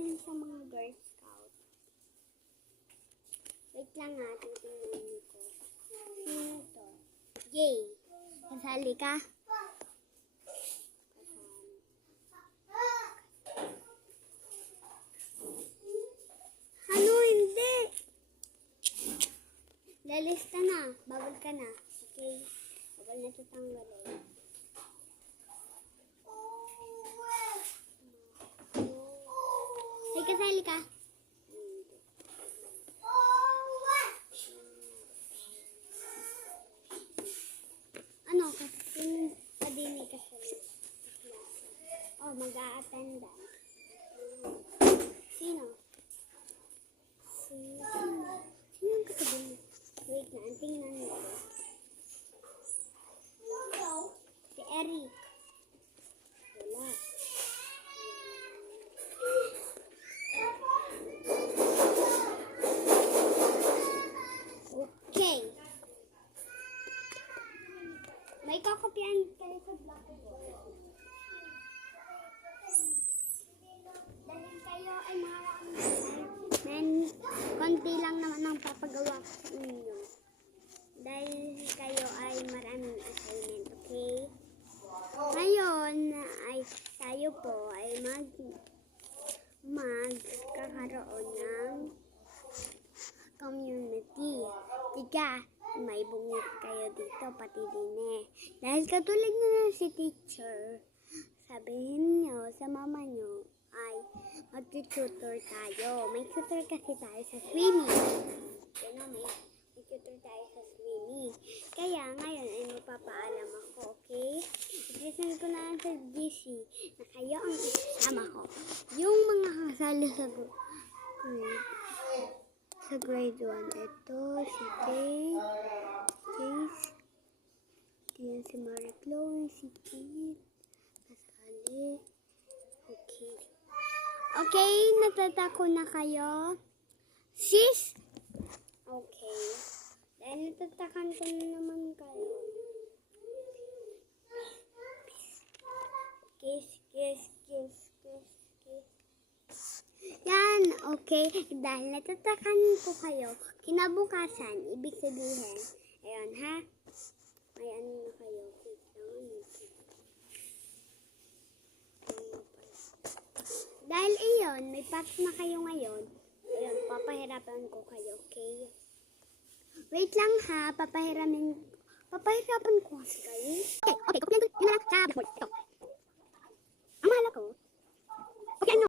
sasali sa mga Girl Scout. Wait lang ha, titingnan ko. Sino to? Yay! Kasali ka? Ano hindi? Lalista na. Bawal ka na. Okay? Bawal na tatanggalin. Ay, kasali ka? Ano? Kasi padini kasali. Oh, mag-a-attend. Sino? Sino yung katabi mo? Wait na, tingnan mo. Si Eric. Wala. Okay. May kakopyan kayo sa blackboard. Dahil kayo ay konti lang naman ang papagawa ko sa inyo. Dahil kayo ay maraming assignment, okay? Ngayon ay tayo po ay magkakaroon ng community. Tiga, may bungit kayo dito, pati din eh. Dahil katulad na si teacher, sabihin nyo sa mama nyo ay mag-tutor tayo. May tutor kasi tayo sa swimming. May tutor tayo sa swimming. Kaya ngayon ay magpapaalam ako, okay? I-present ko na sa GC na kayo ang kasama ko. Yung mga kasali sa grade 1. Ito, si Chase. Yan si Marie Chloe, si Kate. Kasali. Okay. Okay, natatako na kayo? Sis? Okay. Dahil natatakan ko na naman kayo. Kiss. Yan, okay. Dahil natatakan ko kayo, kinabukasan, ibig sabihin, ayun ha, may ano na kayo. Dahil iyon, may pass na kayo ngayon, ayun, papahirapan ko kayo, okay? Wait lang ha, papahirapan ko kasi kayo. Okay, kopyan ko yun na lang sa blackboard. Ito. Ang mahal ko, okay, ano?